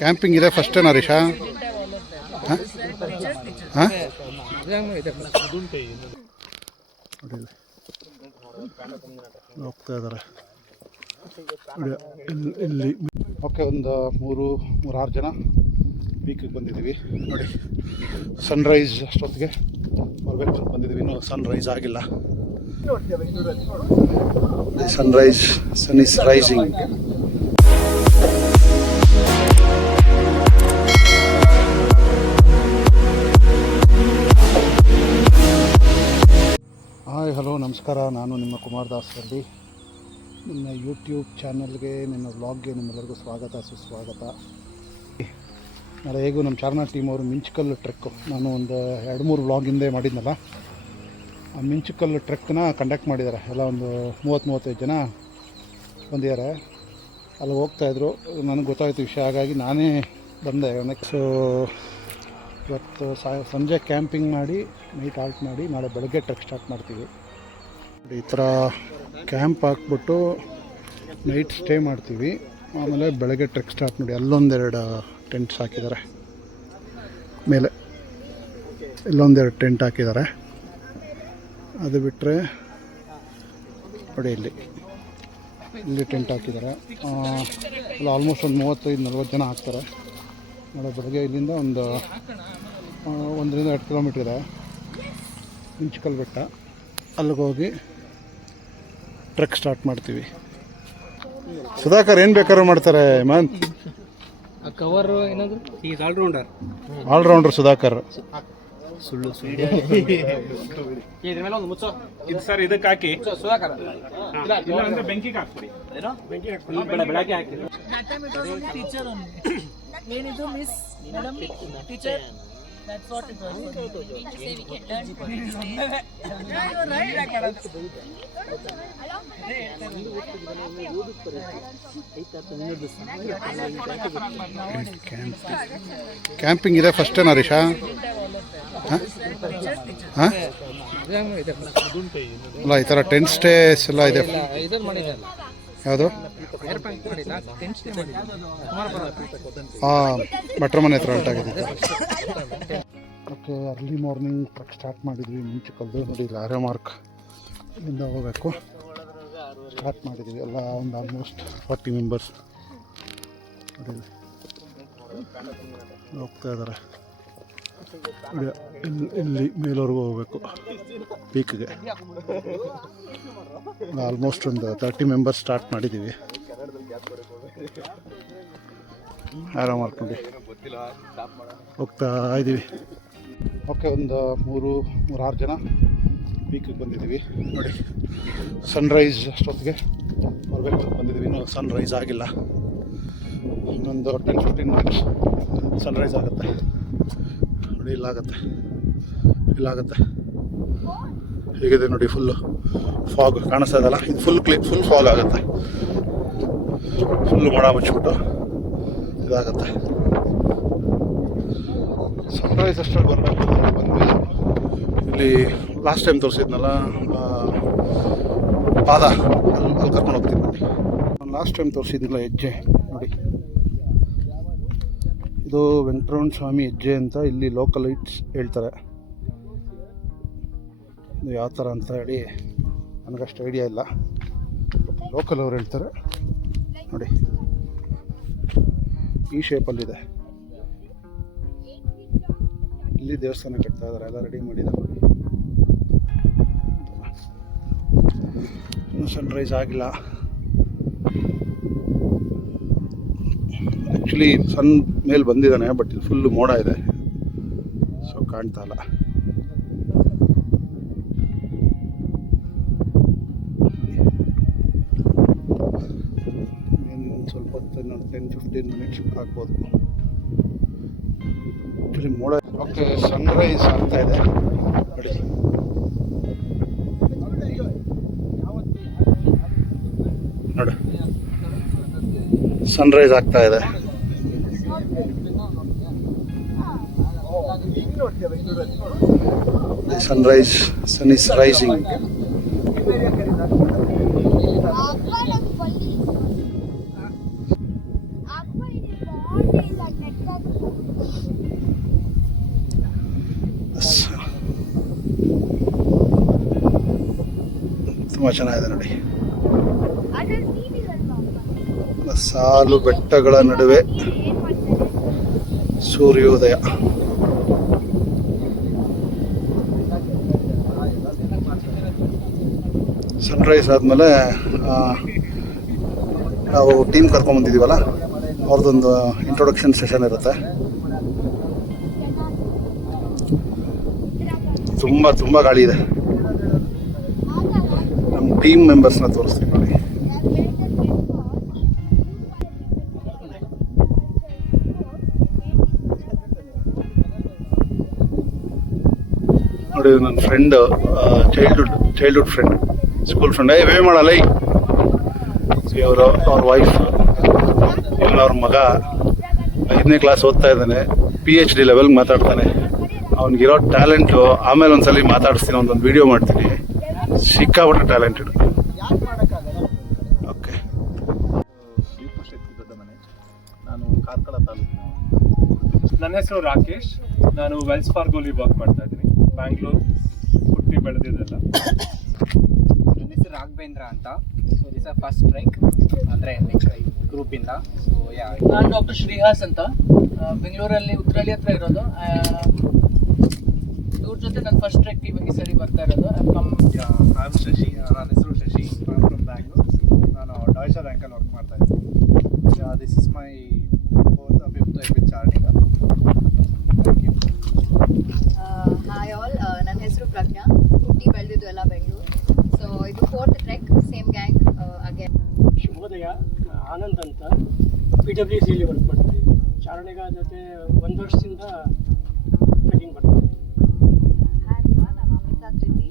Camping ಇದೆ first ನರೀಶಾ. ಹಾಂ ಹೋಗ್ತಾ ಇದ್ದಾರೆ ಇಲ್ಲಿ. ಓಕೆ, ಒಂದು 3-6 ಜನ ಪೀಕಿಗೆ ಬಂದಿದ್ದೀವಿ ನೋಡಿ. ಸನ್ರೈಸ್ ಅಷ್ಟೊತ್ತಿಗೆ ಬರಬೇಕು ಬಂದಿದ್ದೀವಿ, ಇನ್ನೂ ಸನ್ರೈಸ್ ಆಗಿಲ್ಲ. Sunrise, sun is rising. Hi, hello, ನಮಸ್ಕಾರ. ನಾನು ನಿಮ್ಮ ಕುಮಾರ್ ದಾಸ್ ರೆಡ್ಡಿ. ನಿಮ್ಮ ಯೂಟ್ಯೂಬ್ ಚಾನಲ್ಗೆ, ನಿಮ್ಮ ವ್ಲಾಗ್ಗೆ ನಿಮ್ಮೆಲ್ಲರಿಗೂ ಸ್ವಾಗತ, ಸುಸ್ವಾಗತ. ನಾಳೆ ಹೇಗೂ ನಮ್ಮ ಚಾರ್ನಾ ಟೀಮ್ ಅವರು ಮಿಂಚುಕಲ್ಲು ಟ್ರೆಕ್ಕು, ನಾನು ಒಂದು 2-3 ವ್ಲಾಗ್ ಹಿಂದೆ ಮಾಡಿದ್ನಲ್ಲ, ಆ ಮಿಂಚುಕಲ್ಲು ಟ್ರೆಕ್ನ ಕಂಡಕ್ಟ್ ಮಾಡಿದ್ದಾರೆ. ಎಲ್ಲ ಒಂದು 30-35 ಜನ ಬಂದಿದ್ದಾರೆ. ಅಲ್ಲಿ ಹೋಗ್ತಾಯಿದ್ರು, ನನಗೆ ಗೊತ್ತಾಯಿತು ವಿಷಯ, ಹಾಗಾಗಿ ನಾನೇ ಬಂದೆ. ಸೊ ಇವತ್ತು ಸಂಜೆ ಕ್ಯಾಂಪಿಂಗ್ ಮಾಡಿ, ನೈಟ್ ಹಾಲ್ಟ್ ಮಾಡಿ, ನಾಳೆ ಬೆಳಗ್ಗೆ ಟ್ರೆಕ್ ಸ್ಟಾರ್ಟ್ ಮಾಡ್ತೀವಿ. ಈ ಥರ ಕ್ಯಾಂಪ್ ಹಾಕ್ಬಿಟ್ಟು ನೈಟ್ ಸ್ಟೇ ಮಾಡ್ತೀವಿ, ಆಮೇಲೆ ಬೆಳಗ್ಗೆ ಟ್ರೆಕ್ ಸ್ಟಾರ್ಟ್ ಮಾಡಿ. ಅಲ್ಲೊಂದೆರಡು ಟೆಂಟ್ಸ್ ಹಾಕಿದ್ದಾರೆ, ಮೇಲೆ ಇಲ್ಲೊಂದೆರಡು ಟೆಂಟ್ ಹಾಕಿದ್ದಾರೆ. ಅದು ಬಿಟ್ಟರೆ ನೋಡಿ, ಇಲ್ಲಿ ಟೆಂಟ್ ಹಾಕಿದ್ದಾರೆ. ಅಲ್ಲಿ ಆಲ್ಮೋಸ್ಟ್ ಒಂದು 35-40 ಜನ ಹಾಕ್ತಾರೆ. ನಾಳೆ ಬೆಳಗ್ಗೆ ಇಲ್ಲಿಂದ ಒಂದು 1-2 ಕಿಲೋಮೀಟ್ರ್ ಇದೆ ಮಿಂಚುಕಲ್ ಬೆಟ್ಟ, ಅಲ್ಲಿಗೆ ಹೋಗಿ ಟ್ರೆಕ್ ಸ್ಟಾರ್ಟ್ ಮಾಡ್ತೀವಿ. ಸುಧಾಕರ್ ಏನು ಬೇಕಾದ್ರೂ ಮಾಡ್ತಾರೆ ಮ್ಯಾನ್. ಕವರ್ ಏನಾದ್ರು ಈಸ್ ಆಲ್ರೌಂಡರ್ ಸುಧಾಕರ್. ಸುಳ್ಳು ಇದ್ರ ಮೇಲೆ ಒಂದು ಮುಚ್ಚೋ ಇದು ಸರ್, ಇದಕ್ಕೆ ಹಾಕಿ ಸುಧಾಕರ, ಇಲ್ಲ ಅಂದ್ರೆ ಬೆಂಕಿಗೆ ಹಾಕ್ಬಿಡಿ. ಏನೋ ಬೆಂಕಿ ಹಾಕ್ಬಿಡಿ, ಬೆಳಗ್ಗೆ ಹಾಕಿ. ಟೀಚರ್ ಏನಿದು miss madam teacher, that's what it was. Say we can learn from it. You are right. Camping ಇದೆ ಫಸ್ಟ್ ನರೀಶಾ. ಹಾಂ ಅಲ್ಲ, ಈ ಥರ ಟೆಂಟ್ ಸ್ಟೇಸ್ ಎಲ್ಲ ಇದೆ. ಯಾವುದು? ಹಾಂ, ಭಟ್ರ ಮನೆ ಹತ್ರ ಹೊರಟಾಗಿದ್ದೆ. Okay, early morning truck start ಮಾಡಿದ್ವಿ ಮಿಂಚುಕಲ್ದು. ನೋಡಿ, ಲಾರೆ ಮಾರ್ಕ್ ಇಲ್ಲಿಂದ ಹೋಗಬೇಕು. ಸ್ಟಾರ್ಟ್ ಮಾಡಿದ್ವಿ ಎಲ್ಲ ಒಂದು ಆಲ್ಮೋಸ್ಟ್ 40 ಮೆಂಬರ್ಸ್ ಹೋಗ್ತಾ ಇದ್ದಾರೆ. ಇಲ್ಲಿ ಮೇಲವರೆಗೂ ಹೋಗಬೇಕು ಪೀಕ್ಗೆ. ಆಲ್ಮೋಸ್ಟ್ ಒಂದು 30 ಮೆಂಬರ್ಸ್ ಸ್ಟಾರ್ಟ್ ಮಾಡಿದ್ದೀವಿ. ಆರಾಮ ಮಾಡ್ಕೊಂಡು ಹೋಗ್ತಾ ಇದ್ದೀವಿ. ಓಕೆ, ಒಂದು 3-6 ಜನ ಪೀಕಿಗೆ ಬಂದಿದ್ದೀವಿ ನೋಡಿ. ಸನ್ರೈಸ್ ಅಷ್ಟೊತ್ತಿಗೆ ಬರಬೇಕು ಬಂದಿದ್ದೀವಿ, ಇನ್ನೂ ಸನ್ರೈಸ್ ಆಗಿಲ್ಲ. ಇನ್ನೊಂದು 10-15 ಮಿನಿಟ್ಸ್ ಸನ್ರೈಸ್ ಆಗುತ್ತೆ ನೋಡಿ. ಇಲ್ಲಾಗುತ್ತೆ ಹೇಗಿದೆ ನೋಡಿ, ಫುಲ್ಲು ಫಾಗ್ ಕಾಣಿಸ್ತಾ ಇದಲ್ಲ, ಇದು ಫುಲ್ ಫಾಗ್ ಆಗುತ್ತೆ. ಫುಲ್ಲು ಮೋಡ ಮುಚ್ಚಿಬಿಟ್ಟು ಇದಾಗುತ್ತೆ. ಸನ್ರೈಸ್ ಅಷ್ಟರಲ್ಲಿ ಬರಬೇಕು. ಬಂದ್ವಿ ಇಲ್ಲಿ ಲಾಸ್ಟ್ ಟೈಮ್ ತೋರಿಸಿದ್ನಲ್ಲ ಪಾದ, ಅಲ್ಲಿ ಕರ್ಕೊಂಡು ಹೋಗ್ತೀನಿ ಬನ್ನಿ. ನಾನು ಲಾಸ್ಟ್ ಟೈಮ್ ತೋರಿಸಿದ್ದಿಲ್ಲ ಹೆಜ್ಜೆ ನೋಡಿ. ಇದು ವೆಂಕಟರಮಣ ಸ್ವಾಮಿ ಹೆಜ್ಜೆ ಅಂತ ಇಲ್ಲಿ ಲೋಕಲೈಟ್ಸ್ ಹೇಳ್ತಾರೆ. ಇದು ಯಾವ ಥರ ಅಂತ ಹೇಳಿ ನನಗಷ್ಟು ಐಡಿಯಾ ಇಲ್ಲ, ಲೋಕಲ್ ಅವ್ರು ಹೇಳ್ತಾರೆ ನೋಡಿ. ಈ ಶೇಪಲ್ಲಿದೆ. ಇಲ್ಲಿ ದೇವಸ್ಥಾನ ಕಟ್ತಾ ಇದ್ದಾರೆ, ಎಲ್ಲ ರೆಡಿ ಮಾಡಿದ್ದಾರೆ ನೋಡಿ. ಇನ್ನೂ ಸನ್ರೈಸ್ ಆಗಿಲ್ಲ. ಆ್ಯಕ್ಚುಲಿ ಸನ್ ಮೇಲೆ ಬಂದಿದ್ದಾನೆ, ಬಟ್ ಇಲ್ಲಿ ಫುಲ್ಲು ಮೋಡ ಇದೆ, ಸೊ ಕಾಣ್ತಾ ಇಲ್ಲ. ಸ್ವಲ್ಪ ಹೊತ್ತು 10-15 ಮಿನಿಟ್ಸ್ ಆಗ್ಬೋದು. ಆ್ಯಕ್ಚುಲಿ ಮೋಡ. ಓಕೆ, ಸನ್ರೈಸ್ ಆಗ್ತಾ ಇದೆ ನೋಡಿ. ನೋಡಿ, ಸನ್ರೈಸ್ ಆಗ್ತಾ ಇದೆ. Sunrise, sun is rising. ತುಂಬ ಚೆನ್ನಾಗಿದೆ ನೋಡಿ. ಸಾಲು ಬೆಟ್ಟಗಳ ನಡುವೆ ಸೂರ್ಯೋದಯ. ಸನ್ರೈಸ್ ಆದಮೇಲೆ ನಾವು ಟೀಮ್ ಕರ್ಕೊಂಬಂದಿದ್ದೀವಲ್ಲ, ಅವ್ರದ್ದೊಂದು ಇಂಟ್ರೊಡಕ್ಷನ್ ಸೆಷನ್ ಇರುತ್ತೆ. ತುಂಬ ತುಂಬ ಗಾಳಿ ಇದೆ. ನಮ್ಮ ಟೀಮ್ ಮೆಂಬರ್ಸ್ನ ತೋರಿಸ್ತೀವಿ ನೋಡಿ. ನೋಡಿ ನನ್ನ friend, childhood friend, school friend. Way ಮಾಡಲ್ಲ ಅವ್ರ ವೈಫ್, ಇನ್ನು ಅವ್ರ ಮಗ 5ನೇ ಕ್ಲಾಸ್ ಓದ್ತಾ ಇದ್ದಾನೆ, PhD ಲೆವೆಲ್ಗೆ ಮಾತಾಡ್ತಾನೆ. ಅವ್ನಿಗಿರೋ ಟ್ಯಾಲೆಂಟು ಆಮೇಲೆ ಒಂದ್ಸಲಿ ಮಾತಾಡಿಸ್ತೀನಿ, ಒಂದೊಂದು ವಿಡಿಯೋ ಮಾಡ್ತೀನಿ. ಸಿಕ್ಕಾಪಟ್ಟೆ ಟ್ಯಾಲೆಂಟೆಡ್. ಓಕೆ. ದೊಡ್ಡ ಮನೆ. ನಾನು ಕಾರ್ಕಳ ತಾಲೂಕಿನ. ನನ್ನ ಹೆಸರು ರಾಕೇಶ್. ನಾನು ವೆಲ್ಸ್ ಫಾರ್ಗೋಲಿ ವರ್ಕ್ ಮಾಡ್ತಾ ಇದ್ದೀನಿ, ಬ್ಯಾಂಗ್ಳೂರ್. ಹುಟ್ಟಿ ಬೆಳೆದಿದ್ದೆಲ್ಲ. ನನ್ನ ಹೆಸರು ರಾಘವೇಂದ್ರ ಅಂತ. So this are first trek ಅಂದರೆ ಗ್ರೂಪಿಂದ. ಸೊ ನಾನು ಡಾಕ್ಟರ್ ಶ್ರೀಹಾಸ್ ಅಂತ, ಬೆಂಗಳೂರಲ್ಲಿ ಉತ್ತರಳ್ಳಿ ಹತ್ರ ಇರೋದು. ಇವ್ರ ಜೊತೆ ನನ್ನ ಫಸ್ಟ್ ಟ್ರೆಕ್ ಇವಾಗ ಈ ಸರಿ ಬರ್ತಾ ಇರೋದು. ನಾನು ಶಶಿ. ನನ್ನ ಹೆಸರು ಶಶಿ. ನಾನು ಫ್ರಮ್ ಬ್ಯಾಂಗ್ಳೂರ್. ನಾನು ಡಾಯ್ಚೆ ಬ್ಯಾಂಕಲ್ಲಿ ವರ್ಕ್ ಮಾಡ್ತಾ ಇದ್ದೀನಿ. This is my 4th or 5th trek with Charaniga. Hi all, ನನ್ನ ಹೆಸರು ಪ್ರಜ್ಞಾ. ಹುಟ್ಟಿ ಬೆಳೆದಿದ್ದು ಎಲ್ಲ ಬೆಂಗಳೂರು. ಸೊ ಇದು 4th trek, same gang again. ಶುಭೋದಯ. ಆನಂದ್ ಅಂತ, PWCಯಲ್ಲಿ ವರ್ಕ್ ಮಾಡ್ತೀವಿ. ಚಾರಣಿಗ ಜೊತೆ 1 ವರ್ಷದಿಂದ ಟ್ರೆಕಿಂಗ್ ಬರ್ತೀವಿ. Hi everyone, I'm Amrita Triti.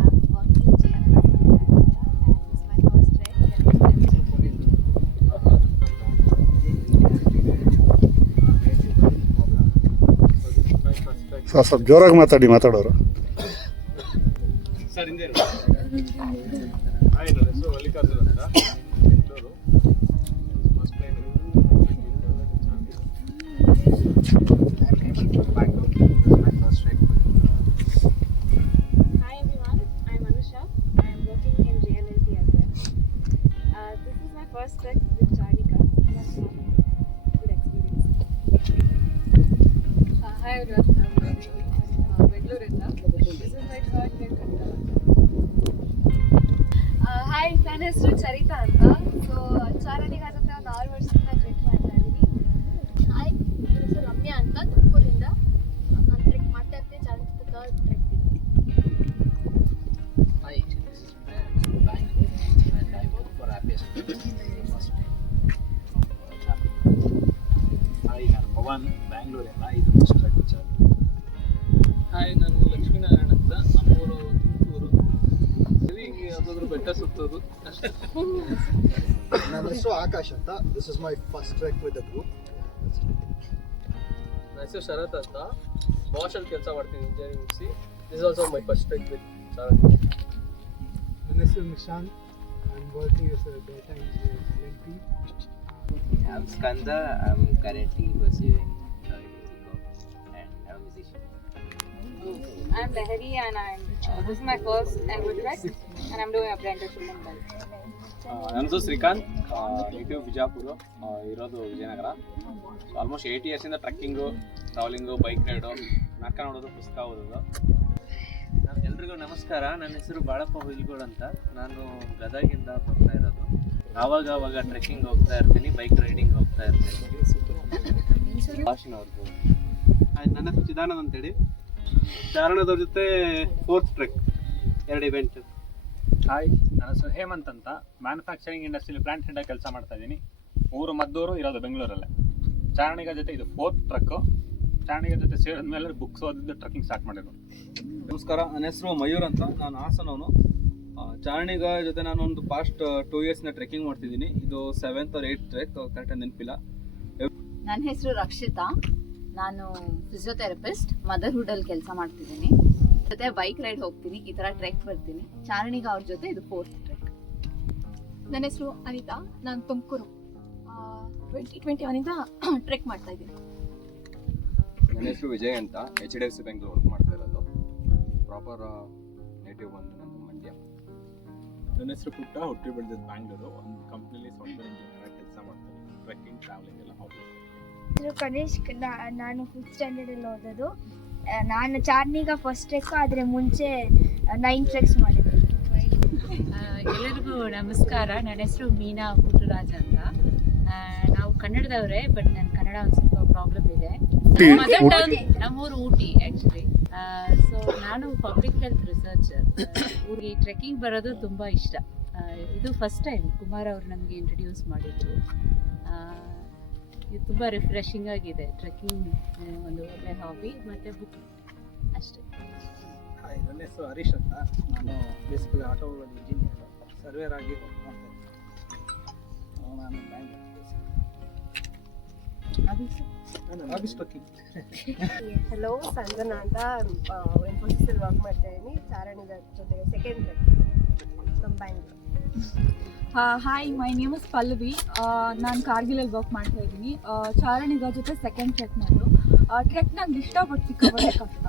I'm working in JNS. This is my first trek. ಸ್ವಲ್ಪ ಜೋರಾಗಿ ಮಾತಾಡೋರು. ಸರ್ ಹಿಂದೆ ಹಾಯ್, ನನ್ನ ಹೆಸರು ಮಲ್ಲಿಕಾರ್ಜುನ್ ಅಂತ, Bengaluru. First time Hi everyone, I'm Anusha. I'm working in JLLT as well. This is my first trek with Charnika. That's one good experience. Hi everyone, I'm ಬೆಂಗಳೂರಿಂದ. This is my third trek. Hi, ನನ್ನ ಹೆಸರು ಚರಿತಾ ಅಂತ. So ಚಾರಣಿಗ ಜೊತೆ ಒಂದು 6 ವರ್ಷದಿಂದ trek ಮಾಡ್ತಾ ಇದ್ದೀನಿ. Hi, ನನ್ನ ಹೆಸರು ರಮ್ಯಾ ಅಂತ, ತುಮಕೂರಿಂದ. ನಾನು ಟ್ರೆಕ್ ಮಾಡ್ತಾ ಇರ್ತೀನಿ. ಚಾರ್ನಿಕ ಥರ್ಡ್ ಟ್ರೆಕ್ ಇದು. Hi, this is Bangalore and I work for Appius. First hi, ನಾನು ಪವನ್, ಬ್ಯಾಂಗ್ಳೂರಿಂದ. ಇದು ಫಸ್ಟ್ ಟ್ರೆಕ್ ಚಾರ್ನಿಗಾ. ಹಾಯ್, ನಾನು ಲಕ್ಷ್ಮೀನಾರಾಯಣ ಅಂತ, ನಮ್ಮೂರು ತುಮಕೂರು. ಯಾವುದಾದ್ರೂ ಬೆಟ್ಟ ಸುತ್ತೋದು ಅಷ್ಟೇ. ನನ್ನ ಹೆಸರು ಆಕಾಶ್ ಅಂತ. This is my first trek with the group. ನನ್ನ ಹೆಸರು ಶರತ್ ಅಂತ, ಬಾಷಲ್ಲಿ ಕೆಲಸ ಮಾಡ್ತೀನಿ, ಇಂಜಿನಿಯರಿಂಗ್ ಮುಗಿಸಿ. This also my first trek with Charaniga. ನನ್ನ ಹೆಸರು Nishanth. I am working as a data engineer LNT. I'm Skanda. I'm currently pursuing and I'm a musician. I'm Lahari and this is my first ever trek and I'm doing apprenticeship in Delhi. ನನ್ನ ಹೆಸರು ಶ್ರೀಕಾಂತ್, ನೇಟಿವ್ ಬಿಜಾಪುರ, ಇರೋದು Vijayanagar. Almost 8 ಇಯರ್ಸಿಂದ trekking, travelling, bike ride, ನಾಟಕ ನೋಡೋದು, ಪುಸ್ತಕ ಓದೋದು. ಎಲ್ರಿಗೂ ನಮಸ್ಕಾರ. ನನ್ನ ಹೆಸರು ಬಾಳಪ್ಪ ಹುಯಿಲ್ಗೋಡ್ ಅಂತ. ನಾನು ಗದಗಿಂದ ಬರ್ತಾ ಇರೋದು. ಆವಾಗ ಟ್ರೆಕ್ಕಿಂಗ್ ಹೋಗ್ತಾ ಇರ್ತೀನಿ, ಬೈಕ್ ರೈಡಿಂಗ್ ಹೋಗ್ತಾ ಇರ್ತೀನಿ. ಭಾಷಣ ಅವ್ರದ್ದು. ನನ್ನ ಹೆಸರು ಚಿದಾನಂದ್ ಅಂತೇಳಿ, ಚಾರಣದವ್ರ ಜೊತೆ 4th ಟ್ರೆಕ್, 2 ಇವೆಂಟ್. ಹಾಯ್, ನನ್ನ ಹೆಸರು ಹೇಮಂತ್ ಅಂತ, ಮ್ಯಾನುಫ್ಯಾಕ್ಚರಿಂಗ್ ಇಂಡಸ್ಟ್ರಿಯಲ್ಲಿ ಪ್ಲಾಂಟ್ ಹೆಡ್ ಕೆಲಸ ಮಾಡ್ತಾ ಇದ್ದೀನಿ. ಊರು ಮದ್ದೂರು, ಇರೋದು ಬೆಂಗಳೂರಲ್ಲೇ. ಚಾರಣಿಗ ಜೊತೆ ಇದು 4th ಟ್ರಕ್ಕು. ಚಾರಣಿಗ ಜೊತೆ ಸೇರಿದ ಮೇಲೆ ಬುಕ್ಸ್ ಓದಿದ್ದು ಟ್ರಕ್ಕಿಂಗ್ ಸ್ಟಾರ್ಟ್ ಮಾಡಿದ್ರು. ನಮಸ್ಕಾರ, ನನ್ನ ಹೆಸರು ಮಯೂರ್ ಅಂತ, ನಾನು ಹಾಸನವನು. ಚಾರಣಿಗ ಜೊತೆ ನಾನು ಒಂದು ಪಾಸ್ಟ್ 2 ಇಯರ್ಸ್ನ ಟ್ರೆಕ್ಕಿಂಗ್ ಮಾಡ್ತಿದ್ದೀನಿ. ಇದು 7th or 8th ಟ್ರೆಕ್, ಕರೆಕ್ಟಾಗಿ ನೆನಪಿಲ್ಲ. ನನ್ನ ಹೆಸರು ರಕ್ಷಿತಾ. ನಾನು ಫಿಸಿಯೋಥೆರಪಿಸ್ಟ್, ಮದರ್ಹುಡಲ್ಲಿ ಕೆಲಸ ಮಾಡ್ತಿದ್ದೀನಿ. ಜೊತೆ ಬೈಕ್ ರೈಡ್ ಹೋಗ್ತೀನಿ, ಈ ಥರ ಟ್ರೆಕ್ ಬರ್ತೀನಿ. ಚಾರಣಿಗ ಅವ್ರ ಜೊತೆ ಇದು 4th ಟ್ರೆಕ್. ನನ್ನ ಹೆಸರು ಅನಿತಾ. ನಾನು ತುಮಕೂರು 2021ಇಂದ ಟ್ರೆಕ್ ಮಾಡ್ತಾ ಇದ್ದೀನಿ. ನನ್ನ ಹೆಸರು ವಿಜಯ್ ಅಂತ, HDFC ಬ್ಯಾಂಕ್ ವರ್ಕ್ ಮಾಡ್ತಾ ಇರೋದು. ಪ್ರಾಪರ್ ನೇಟಿವ್ ಬಂದು ನಂದು ಮಂಡ್ಯ. ನನ್ನ ಹೆಸರು ಪುಟ್ಟ, ಹುಟ್ಟಿ ಬೆಳೆದಿದ್ದು ಬ್ಯಾಂಗ್ಳೂರು. ಒಂದು ಕಂಪ್ನಿಲಿ ಸಾಫ್ಟ್ವೇರ್ ಇಂಜಿನಿಯರ್ ಕೆಲಸ ಮಾಡ್ತೀನಿ. ಟ್ರೆಕ್ಕಿಂಗ್, ಟ್ರಾವೆಲಿಂಗ್ ಎಲ್ಲ ಹಾಬಿ. ಹೆಸರು ಕನಿಷ್ಕ್, ನಾನು 5th ಸ್ಟ್ಯಾಂಡರ್ಡಲ್ಲಿ ಓದೋದು. ನಾನು ಚಾರ್ನಿಗ ಫಸ್ಟ್ ಟ್ರೆಕ್, ಆದರೆ ಮುಂಚೆ 9 ಟ್ರೆಕ್ಸ್ ಮಾಡಿದ್ದೆ. ಎಲ್ಲರಿಗೂ ನಮಸ್ಕಾರ. ನನ್ನ ಹೆಸರು ಮೀನಾ ಪುಟ್ಟರಾಜ್ ಅಂತ. ನಾವು ಕನ್ನಡದವರೇ, ಬಟ್ ನನ್ನ ಕನ್ನಡ ಒಂದು ಸ್ವಲ್ಪ ಪ್ರಾಬ್ಲಮ್ ಇದೆ. ನಮ್ಮೂರು ಊಟಿ ಆ್ಯಕ್ಚುಲಿ. ಸೊ ನಾನು ಪಬ್ಲಿಕ್ ಹೆಲ್ತ್ ರಿಸರ್ಚರ್. ಊರಿಗೆ ಟ್ರೆಕ್ಕಿಂಗ್ ಬರೋದು ತುಂಬ ಇಷ್ಟ. ಇದು ಫಸ್ಟ್ ಟೈಮ್ ಕುಮಾರ್ ಅವರು ನಮಗೆ ಇಂಟ್ರಡ್ಯೂಸ್ ಮಾಡಿದ್ರು. ಇದು ತುಂಬ ರಿಫ್ರೆಶಿಂಗ್ ಆಗಿದೆ. ಟ್ರೆಕ್ಕಿಂಗ್ ಒಂದು ಒಳ್ಳೆ ಹಾಬಿ ಮತ್ತು ಬುಕ್ ಅಷ್ಟೇ. ನನ್ನ ಹೆಸರು ಹರೀಶ್ ಅಂತ. ನಾನು ಬೇಸಿಕಲಿ ಆಟೋಮೊಬೈಲ್ ಇಂಜಿನಿಯರ್, ಸರ್ವೇರ್ ಆಗಿ ವರ್ಕ್ ಮಾಡ್ತಾ ಇದ್ದೀನಿ. ನಾನು ಬ್ಯಾಂಗ್ಳೂರ್ ಹಲೋ, ಸಂಜನಾ ಅಂತ. ಇನ್ಫೋಸಿಸಲ್ಲಿ ವರ್ಕ್ ಮಾಡ್ತಾ ಇದ್ದೀನಿ. ಚಾರಣಿಗ ಜೊತೆಗೆ ಸೆಕೆಂಡ್ ಟ್ರೆಕ್ ನಮ್ಮ Bangalore. Hi, my name is Pallavi. ನಾನು ಕಾರ್ಗಿಲಲ್ಲಿ ವರ್ಕ್ ಮಾಡ್ತಾ ಇದ್ದೀನಿ. ಚಾರಣಿಗ ಜೊತೆ ಸೆಕೆಂಡ್ ಟ್ರೆಕ್ ನಾನು. ಟ್ರೆಕ್ ನಂಗೆ ಇಷ್ಟ, ಬಟ್ ಸಿಕ್ಕಾಪಟ್ಟೆ ಕಷ್ಟ.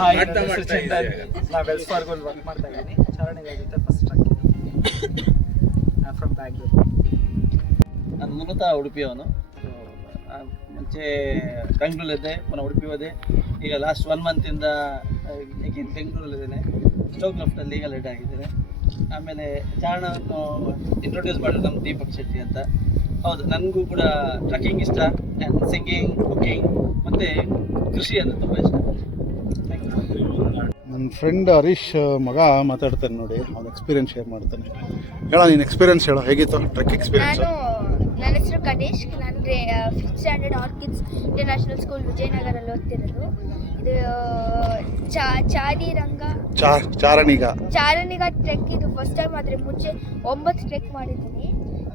ಹಾಯ್, ನಾನು ವೆಲ್ಸ್ ಫಾರ್ಗೋಲ್ಲಿ ವರ್ಕ್ ಮಾಡ್ತಾ ಇದ್ದೀನಿ. ಚಾರಣಿಗ ಜೊತೆ ಫಸ್ಟ್ ಟ್ರೆಕ್ ಫ್ರಮ್ ಬ್ಯಾಂಗ್ಳೂರ್. ನಾನು ಮೂಲತಃ ಉಡುಪಿಯವನು. ಮುಂಚೆ ಬೆಂಗಳೂರಲ್ಲಿದ್ದೆ, ಪುನಃ ಉಡುಪಿ ಹೋದೆ. ಈಗ ಲಾಸ್ಟ್ 1 ಮಂತಿಂದ ಈಗಿನ ಬೆಂಗಳೂರಲ್ಲಿದ್ದೇನೆ. ಸ್ಟೋಕ್ ಲೆಫ್ಟಲ್ಲಿ ಈಗ ಲೆಡ್ ಆಗಿದ್ದೇನೆ. ಆಮೇಲೆ ಚಾರಣವನ್ನು ಇಂಟ್ರೊಡ್ಯೂಸ್ ಮಾಡಿದ್ರು ನಮ್ಮ ದೀಪಕ್ ಶೆಟ್ಟಿ ಅಂತ. ಹೌದು, ನನಗೂ ಕೂಡ ಟ್ರೆಕ್ಕಿಂಗ್ ಇಷ್ಟ, ಆ್ಯಂಡ್ ಸಿಂಗಿಂಗ್, ಕುಕಿಂಗ್ ಮತ್ತು ಕೃಷಿ ಅಂದರೆ ತುಂಬ ಇಷ್ಟ. ನನ್ನ ಫ್ರೆಂಡ್ ಹರೀಶ್ ಮಗ ಮಾತಾಡ್ತಾನೆ ನೋಡಿ, ಅವ್ನ ಎಕ್ಸ್ಪೀರಿಯನ್ಸ್ ಶೇರ್ ಮಾಡ್ತಾನೆ. ಹೇಳ, ನೀನು ಎಕ್ಸ್ಪೀರಿಯನ್ಸ್ ಹೇಳೋ, ಹೇಗಿತ್ತು ಟ್ರೆಕ್ ಎಕ್ಸ್ಪೀರಿಯನ್ಸ್? ನನ್ನ ಹೆಸರು ಕನಿಷ್ಕ್. ನಾನು 5th standard Orchids international school ವಿಜಯನಗರಲ್ಲಿ ಓದ್ತಿರೋದು. ಇದು ಚಾರಣಿಗ ಟ್ರೆಕ್ ಇದು ಫಸ್ಟ್ ಟೈಮ್. ಆದರೆ ಮುಂಚೆ 9 ಟ್ರೆಕ್ ಮಾಡಿದ್ದೀನಿ.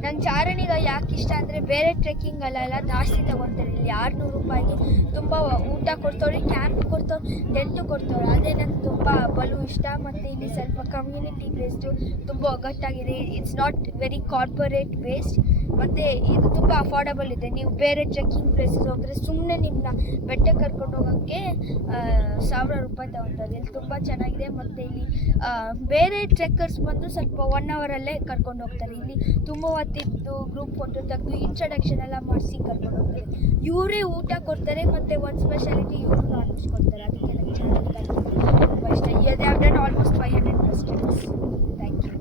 ನಂಗೆ ಚಾರಣಿಗ ಯಾಕೆ ಇಷ್ಟ ಅಂದರೆ, ಬೇರೆ ಟ್ರೆಕ್ಕಿಂಗಲ್ಲೆಲ್ಲ ಜಾಸ್ತಿ ತೊಗೊತಾರೆ. ಇಲ್ಲಿ 600 ರೂಪಾಯಿಗೆ ತುಂಬ ಊಟ ಕೊಡ್ತವ್ರೆ, ಕ್ಯಾಂಪ್ ಕೊಡ್ತವ್ರೆ, ಟೆಂಟು ಕೊಡ್ತವ್ರೆ. ಅದೇ ನನಗೆ ತುಂಬ ಬಲು ಇಷ್ಟ. ಮತ್ತು ಇಲ್ಲಿ ಸ್ವಲ್ಪ ಕಮ್ಯುನಿಟಿ ಬೇಸ್ಡು, ತುಂಬ ಒಗ್ಗಟ್ಟಾಗಿದೆ. It's not very corporate based, ಮತ್ತು ಇದು ತುಂಬ ಅಫೋರ್ಡಬಲ್ ಇದೆ. ನೀವು ಬೇರೆ ಟ್ರೆಕ್ಕಿಂಗ್ ಪ್ಲೇಸಸ್ ಹೋದರೆ ಸುಮ್ಮನೆ ನಿಮ್ಮನ್ನ ಬೆಟ್ಟಕ್ಕೆ ಕರ್ಕೊಂಡು ಹೋಗೋಕ್ಕೆ 1000 ರೂಪಾಯಿ ತಗೊತಾರೆ. ಇಲ್ಲಿ ತುಂಬ ಚೆನ್ನಾಗಿದೆ. ಮತ್ತು ಇಲ್ಲಿ ಬೇರೆ ಟ್ರೆಕ್ಕರ್ಸ್ ಬಂದು ಸ್ವಲ್ಪ 1 ಅವರಲ್ಲೇ ಕರ್ಕೊಂಡು ಹೋಗ್ತಾರೆ. ಇಲ್ಲಿ ತುಂಬ ಹೊತ್ತಿದ್ದು ಗ್ರೂಪ್ ಫೋಟೋ ತೆಗೆದು ಇಂಟ್ರಡಕ್ಷನ್ ಎಲ್ಲ ಮಾಡಿಸಿ ಕರ್ಕೊಂಡು ಹೋಗ್ತಾರೆ. ಇವರೇ ಊಟ ಕೊಡ್ತಾರೆ, ಮತ್ತು ಒಂದು ಸ್ಪೆಷಾಲಿಟಿ ಇವರು ನಾನ್ವೆಜ್ ಕೊಡ್ತಾರೆ. ಅದಕ್ಕೆ ನನಗೆ ಚೆನ್ನಾಗಿ ತುಂಬ ಇಷ್ಟ. They have done almost 500+ treks. Thank you.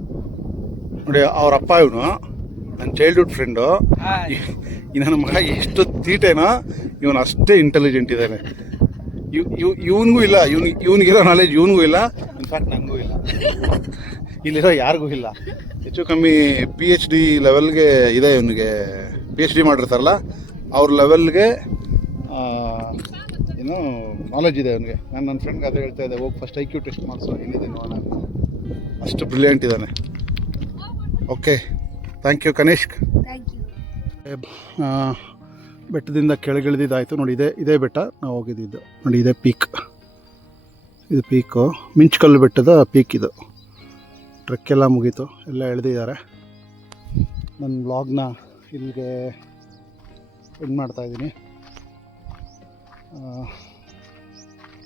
ನೋಡಿ, ಅವ್ರ ಅಪ್ಪ ಇವನು ನನ್ನ ಚೈಲ್ಡ್ಹುಡ್ ಫ್ರೆಂಡು. ನನ್ನ ಮಗ ಎಷ್ಟು ತೀಟೇನೋ, ಇವನು ಅಷ್ಟೇ ಇಂಟೆಲಿಜೆಂಟ್ ಇದ್ದಾನೆ. ಇವನಿಗೂ ಇಲ್ಲ, ಇವನಿಗಿರೋ ನಾಲೆಜ್ ಇವನಿಗೂ ಇಲ್ಲ. ಇನ್ಫ್ಯಾಕ್ಟ್ ನನಗೂ ಇಲ್ಲ, ಇಲ್ಲಿರೋ ಯಾರಿಗೂ ಇಲ್ಲ. ಹೆಚ್ಚು ಕಮ್ಮಿ PhD ಲೆವೆಲ್ಗೆ ಇದೆ ಇವನಿಗೆ. PhD ಮಾಡಿರ್ತಾರಲ್ಲ ಅವ್ರ ಲೆವೆಲ್ಗೆ ಏನೋ ನಾಲೆಜ್ ಇದೆ ಅವನಿಗೆ. ನಾನು ನನ್ನ ಫ್ರೆಂಡ್ಗೆ ಅದೇ ಹೇಳ್ತಾ ಇದ್ದೆ, ಹೋಗಿ ಫಸ್ಟ್ IQ ಟೆಸ್ಟ್ ಮಾಡಿಸೋ, ಏನಿದೆ ನೋಡೋಣ. ಅಷ್ಟು ಬ್ರಿಲಿಯಂಟ್ ಇದ್ದಾನೆ. Okay, thank you Kanishk. ಬೆಟ್ಟದಿಂದ ಕೆಳಗಿಳಿದಿದ್ದಾಯಿತು ನೋಡಿ. ಇದೇ ಬೆಟ್ಟ ನಾವು ಹೋಗಿದ್ದು ನೋಡಿ. ಇದೇ ಪೀಕ್, ಇದು ಪೀಕು, ಮಿಂಚ್ಕಲ್ಲು ಬೆಟ್ಟದ ಪೀಕ್ ಇದು. ಟ್ರೆಕ್ ಎಲ್ಲ ಮುಗೀತು, ಎಲ್ಲ ಎಳೆದಿದ್ದಾರೆ. ನನ್ನ ವ್ಲಾಗ್ನ ಇಲ್ಲಿಗೆ ಎಂಡ್ ಮಾಡ್ತಾಯಿದ್ದೀನಿ.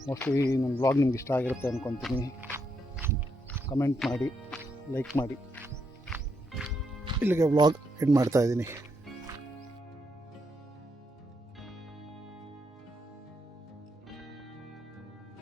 ಮೋಸ್ಟ್ಲಿ ನನ್ನ ವ್ಲಾಗ್ ನಿಮ್ಗೆ ಇಷ್ಟ ಆಗಿರುತ್ತೆ ಅಂದ್ಕೊತೀನಿ. ಕಮೆಂಟ್ ಮಾಡಿ, ಲೈಕ್ ಮಾಡಿ. ಇಲ್ಲಿಗೆ ವ್ಲಾಗ್ ಎಂಡ್ ಮಾಡ್ತಾಯಿದ್ದೀನಿ.